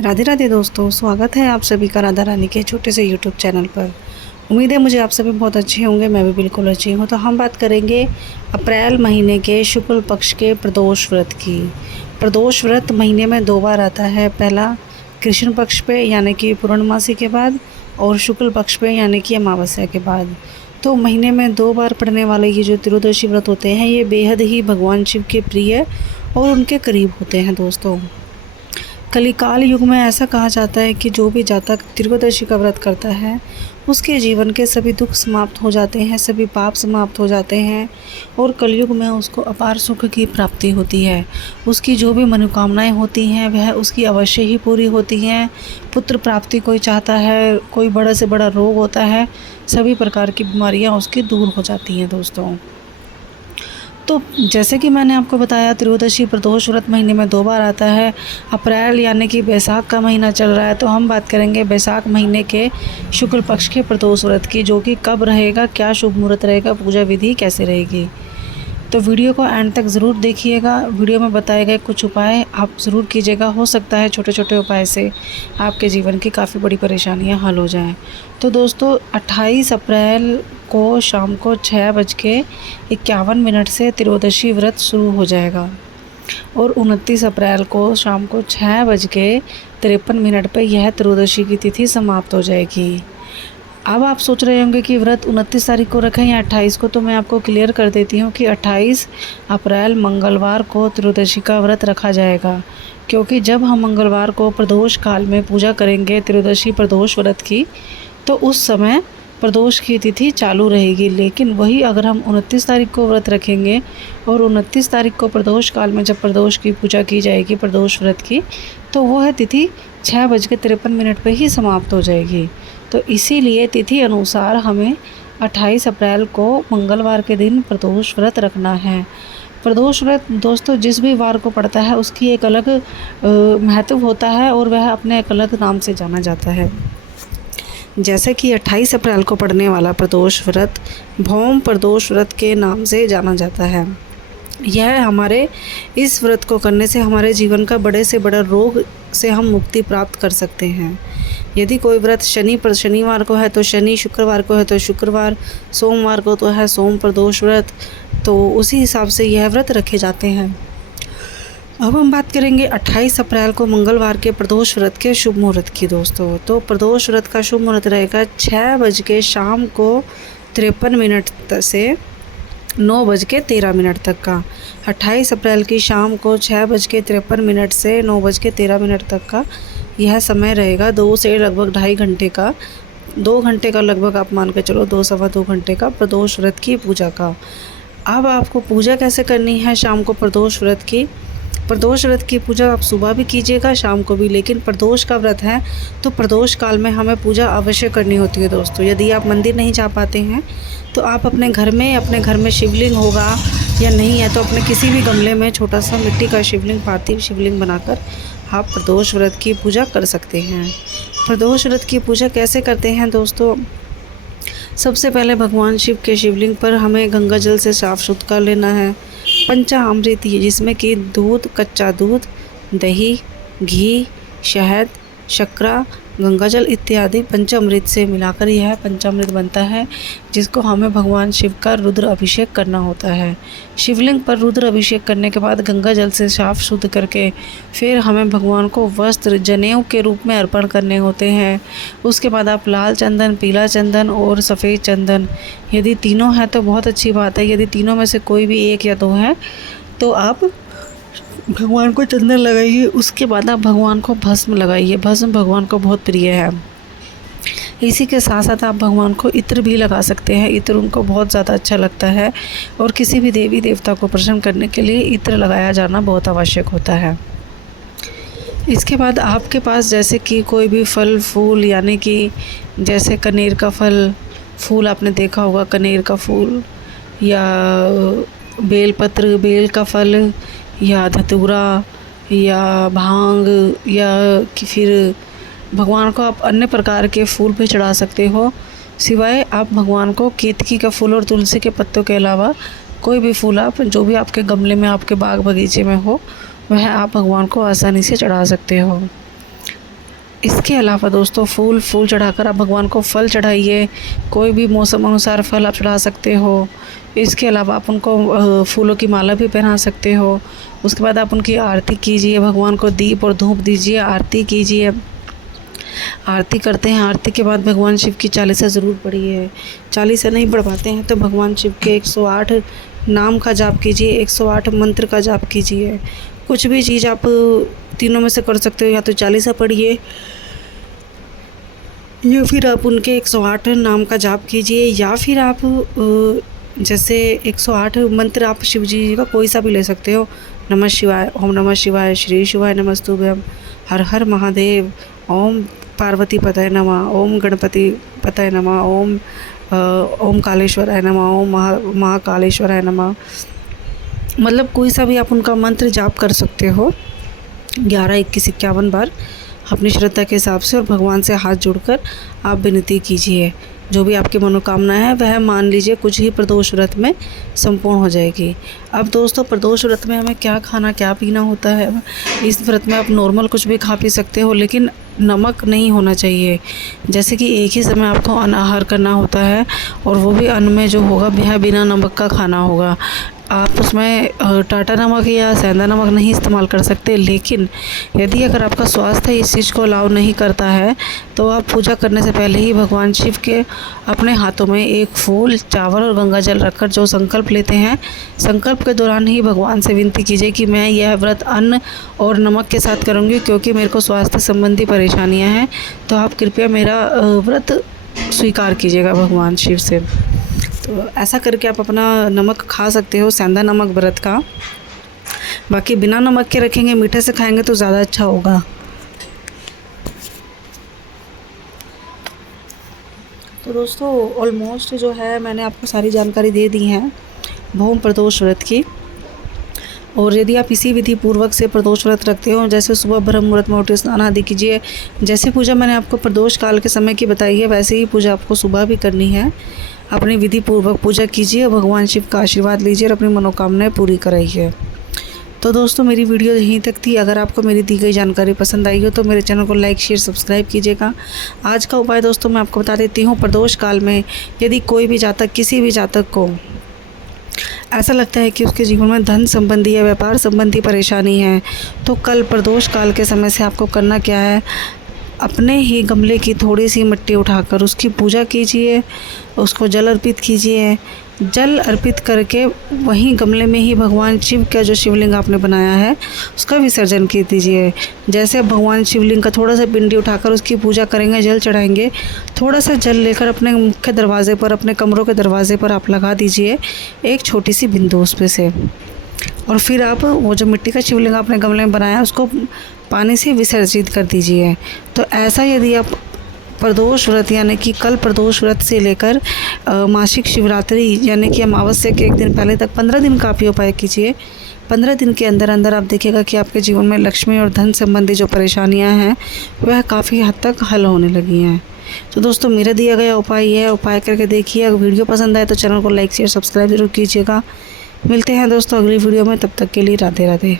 राधे राधे दोस्तों, स्वागत है आप सभी का राधा रानी के छोटे से यूट्यूब चैनल पर। उम्मीद है मुझे आप सभी बहुत अच्छे होंगे। मैं भी बिल्कुल अच्छी हूँ। तो हम बात करेंगे अप्रैल महीने के शुक्ल पक्ष के प्रदोष व्रत की। प्रदोष व्रत महीने में 2 बार आता है। पहला कृष्ण पक्ष पे यानी कि पूर्णमासी के बाद, और शुक्ल पक्ष पे यानी कि अमावस्या के बाद। तो महीने में 2 बार पड़ने वाले ये जो त्रियोदशी व्रत होते हैं, ये बेहद ही भगवान शिव के प्रिय और उनके करीब होते हैं दोस्तों। कलिकाल युग में ऐसा कहा जाता है कि जो भी जातक त्रियोदशी का व्रत करता है, उसके जीवन के सभी दुख समाप्त हो जाते हैं, सभी पाप समाप्त हो जाते हैं, और कलयुग में उसको अपार सुख की प्राप्ति होती है। उसकी जो भी मनोकामनाएं होती हैं वह उसकी अवश्य ही पूरी होती हैं। पुत्र प्राप्ति कोई चाहता है, कोई बड़ा से बड़ा रोग होता है, सभी प्रकार की बीमारियां उसकी दूर हो जाती हैं दोस्तों। तो जैसे कि मैंने आपको बताया, त्रियोदशी प्रदोष व्रत महीने में 2 बार आता है। अप्रैल यानी कि बैसाख का महीना चल रहा है, तो हम बात करेंगे बैसाख महीने के शुक्ल पक्ष के प्रदोष व्रत की, जो कि कब रहेगा, क्या शुभ मुहूर्त रहेगा, पूजा विधि कैसे रहेगी। तो वीडियो को एंड तक ज़रूर देखिएगा। वीडियो में बताए गए कुछ उपाय आप ज़रूर कीजिएगा। हो सकता है छोटे छोटे उपाय से आपके जीवन की काफ़ी बड़ी परेशानियां हल हो जाएं। तो दोस्तों, 28 अप्रैल को शाम को 6:51 से त्रियोदशी व्रत शुरू हो जाएगा, और 29 अप्रैल को शाम को 6:53 पर यह त्रियोदशी की तिथि समाप्त हो जाएगी। अब आप सोच रहे होंगे कि व्रत 29 तारीख को रखें या 28 को, तो मैं आपको क्लियर कर देती हूँ कि 28 अप्रैल मंगलवार को त्रियोदशी का व्रत रखा जाएगा। क्योंकि जब हम मंगलवार को प्रदोष काल में पूजा करेंगे त्रियोदशी प्रदोष व्रत की, तो उस समय प्रदोष की तिथि चालू रहेगी। लेकिन वही अगर हम 29 तारीख को व्रत रखेंगे और 29 तारीख को प्रदोष काल में जब प्रदोष की पूजा की जाएगी प्रदोष व्रत की, तो वह तिथि 6:53 पर ही समाप्त हो जाएगी। तो इसीलिए तिथि अनुसार हमें 28 अप्रैल को मंगलवार के दिन प्रदोष व्रत रखना है। प्रदोष व्रत दोस्तों जिस भी वार को पड़ता है उसकी एक अलग महत्व होता है, और वह अपने एक अलग नाम से जाना जाता है। जैसे कि 28 अप्रैल को पड़ने वाला प्रदोष व्रत भौम प्रदोष व्रत के नाम से जाना जाता है। यह हमारे इस व्रत को करने से हमारे जीवन का बड़े से बड़ा रोग से हम मुक्ति प्राप्त कर सकते हैं। यदि कोई व्रत शनिवार को है तो शनि, शुक्रवार को है तो शुक्रवार, सोमवार को तो है सोम प्रदोष व्रत, तो उसी हिसाब से यह व्रत रखे जाते हैं। अब हम बात करेंगे 28 अप्रैल को मंगलवार के प्रदोष व्रत के शुभ मुहूर्त की दोस्तों। तो प्रदोष व्रत का शुभ मुहूर्त रहेगा 6 बज के शाम को 53 मिनट से 9:13 तक का। 28 अप्रैल की शाम को 6:53 से 9:13 तक का यह समय रहेगा। 2 से लगभग 2.5 घंटे का, 2 घंटे का लगभग आप मान के चलो, 2 सवा 2 घंटे का प्रदोष व्रत की पूजा का। अब आपको पूजा कैसे करनी है शाम को प्रदोष व्रत की। प्रदोष व्रत की पूजा आप सुबह भी कीजिएगा, शाम को भी, लेकिन प्रदोष का व्रत है तो प्रदोष काल में हमें पूजा अवश्य करनी होती है दोस्तों। यदि आप मंदिर नहीं जा पाते हैं तो आप अपने घर में शिवलिंग होगा या नहीं है तो अपने किसी भी गमले में छोटा सा मिट्टी का शिवलिंग, पार्थिव शिवलिंग बनाकर आप प्रदोष व्रत की पूजा कर सकते हैं। प्रदोष व्रत की पूजा कैसे करते हैं दोस्तों। सबसे पहले भगवान शिव के शिवलिंग पर हमें गंगा जल से साफ शुद्ध कर लेना है। पंचामृत, जिसमें कि दूध, कच्चा दूध, दही, घी, शहद, शक्कर, गंगाजल इत्यादि पंचामृत से मिलाकर यह पंचामृत बनता है, जिसको हमें भगवान शिव का रुद्र अभिषेक करना होता है। शिवलिंग पर रुद्र अभिषेक करने के बाद गंगा जल से साफ शुद्ध करके फिर हमें भगवान को वस्त्र जनेऊ के रूप में अर्पण करने होते हैं। उसके बाद आप लाल चंदन, पीला चंदन और सफ़ेद चंदन, यदि तीनों हैं तो बहुत अच्छी बात है। यदि तीनों में से कोई भी 1 या 2 है तो आप भगवान को चंदन लगाइए। उसके बाद आप भगवान को भस्म लगाइए। भस्म भगवान को बहुत प्रिय है। इसी के साथ साथ आप भगवान को इत्र भी लगा सकते हैं। इत्र उनको बहुत ज़्यादा अच्छा लगता है, और किसी भी देवी देवता को प्रसन्न करने के लिए इत्र लगाया जाना बहुत आवश्यक होता है। इसके बाद आपके पास जैसे कि कोई भी फल फूल, यानी कि जैसे कनेर का फूल आपने देखा होगा, कनेर का फूल, या बेलपत्र, बेल का फल, या धतूरा, या भांग, या कि फिर भगवान को आप अन्य प्रकार के फूल भी चढ़ा सकते हो। सिवाय आप भगवान को केतकी का फूल और तुलसी के पत्तों के अलावा कोई भी फूल आप जो भी आपके गमले में, आपके बाग बगीचे में हो, वह आप भगवान को आसानी से चढ़ा सकते हो। इसके अलावा दोस्तों फूल चढ़ाकर आप भगवान को फल चढ़ाइए। कोई भी मौसम अनुसार फल आप चढ़ा सकते हो। इसके अलावा आप उनको फूलों की माला भी पहना सकते हो। उसके बाद आप उनकी आरती कीजिए, भगवान को दीप और धूप दीजिए, आरती कीजिए। आरती करते हैं, आरती के बाद भगवान शिव की चालीसा ज़रूर पढ़िए। चालीसा नहीं पढ़ पाते हैं तो भगवान शिव के 108 नाम का जाप कीजिए, 108 मंत्र का जाप कीजिए। कुछ भी चीज़ आप तीनों में से कर सकते हो, या तो चालीसा पढ़िए या फिर आप उनके 108 नाम का जाप कीजिए, या फिर आप जैसे 108 मंत्र आप शिव जी का कोई सा भी ले सकते हो। नमः शिवाय, ओम नमः शिवाय, श्री शिवाय नमस्तुभ्यम, हर हर महादेव, ओम पार्वती पतये नमः, ओम गणपति पतये नमः, ओम कालेश्वराय नमः, ओम महाकालेश्वराय नमः। मतलब कोई सा भी आप उनका मंत्र जाप कर सकते हो 11, 21, 51 बार अपनी श्रद्धा के हिसाब से, और भगवान से हाथ जोड़कर आप विनती कीजिए। जो भी आपकी मनोकामना है वह मान लीजिए कुछ ही प्रदोष व्रत में संपूर्ण हो जाएगी। अब दोस्तों प्रदोष व्रत में हमें क्या खाना क्या पीना होता है। इस व्रत में आप नॉर्मल कुछ भी खा पी सकते हो, लेकिन नमक नहीं होना चाहिए। जैसे कि एक ही समय आपको अन्न आहार करना होता है, और वो भी अन्न में जो होगा वह बिना नमक का खाना होगा। आप उसमें टाटा नमक या सेंधा नमक नहीं इस्तेमाल कर सकते, लेकिन यदि अगर आपका स्वास्थ्य इस चीज़ को अलाउ नहीं करता है तो आप पूजा करने से पहले ही भगवान शिव के अपने हाथों में एक फूल, चावल और गंगा जल रखकर जो संकल्प लेते हैं, संकल्प के दौरान ही भगवान से विनती कीजिए कि मैं यह व्रत अन्न और नमक के साथ करूँगी, क्योंकि मेरे को स्वास्थ्य संबंधी परेशानियाँ हैं, तो आप कृपया मेरा व्रत स्वीकार कीजिएगा भगवान शिव से। तो ऐसा करके आप अपना नमक खा सकते हो, सेंधा नमक व्रत का। बाकी बिना नमक के रखेंगे, मीठे से खाएंगे तो ज़्यादा अच्छा होगा। तो दोस्तों ऑलमोस्ट जो है मैंने आपको सारी जानकारी दे दी है भौम प्रदोष व्रत की। और यदि आप इसी विधि पूर्वक से प्रदोष व्रत रखते हो, जैसे सुबह ब्रह्म मुहूर्त में उठे स्नान आदि कीजिए, जैसे पूजा मैंने आपको प्रदोष काल के समय की बताई है वैसे ही पूजा आपको सुबह भी करनी है। अपनी विधि पूर्वक पूजा कीजिए, भगवान शिव का आशीर्वाद लीजिए और अपनी मनोकामनाएं पूरी कराइए। तो दोस्तों मेरी वीडियो यहीं तक थी। अगर आपको मेरी दी गई जानकारी पसंद आई हो तो मेरे चैनल को लाइक शेयर सब्सक्राइब कीजिएगा। आज का उपाय दोस्तों मैं आपको बता देती हूँ। प्रदोष काल में यदि कोई भी जातक, किसी भी जातक को ऐसा लगता है कि उसके जीवन में धन संबंधी या व्यापार संबंधी परेशानी है, तो कल प्रदोष काल के समय से आपको करना क्या है, अपने ही गमले की थोड़ी सी मिट्टी उठाकर उसकी पूजा कीजिए, उसको जल अर्पित कीजिए। जल अर्पित करके वहीं गमले में ही भगवान शिव का जो शिवलिंग आपने बनाया है उसका विसर्जन कर दीजिए। जैसे भगवान शिवलिंग का थोड़ा सा पिंडी उठाकर उसकी पूजा करेंगे, जल चढ़ाएंगे, थोड़ा सा जल लेकर अपने मुख्य दरवाजे पर, अपने कमरों के दरवाजे पर आप लगा दीजिए एक छोटी सी बिंदु उस पे से। और फिर आप वो जो मिट्टी का शिवलिंग आपने गमले में बनाया उसको पानी से विसर्जित कर दीजिए। तो ऐसा यदि आप प्रदोष व्रत यानी कि कल प्रदोष व्रत से लेकर मासिक शिवरात्रि यानी कि अमावस्या के एक दिन पहले तक 15 दिन का आप ये उपाय कीजिए। 15 दिन के अंदर अंदर आप देखिएगा कि आपके जीवन में लक्ष्मी और धन संबंधी जो परेशानियां हैं वह काफ़ी हद तक हल होने लगी हैं। तो दोस्तों मेरा दिया गया उपाय यह है, उपाय करके देखिए। अगर वीडियो पसंद आए तो चैनल को लाइक शेयर सब्सक्राइब जरूर कीजिएगा। मिलते हैं दोस्तों अगली वीडियो में, तब तक के लिए राधे राधे।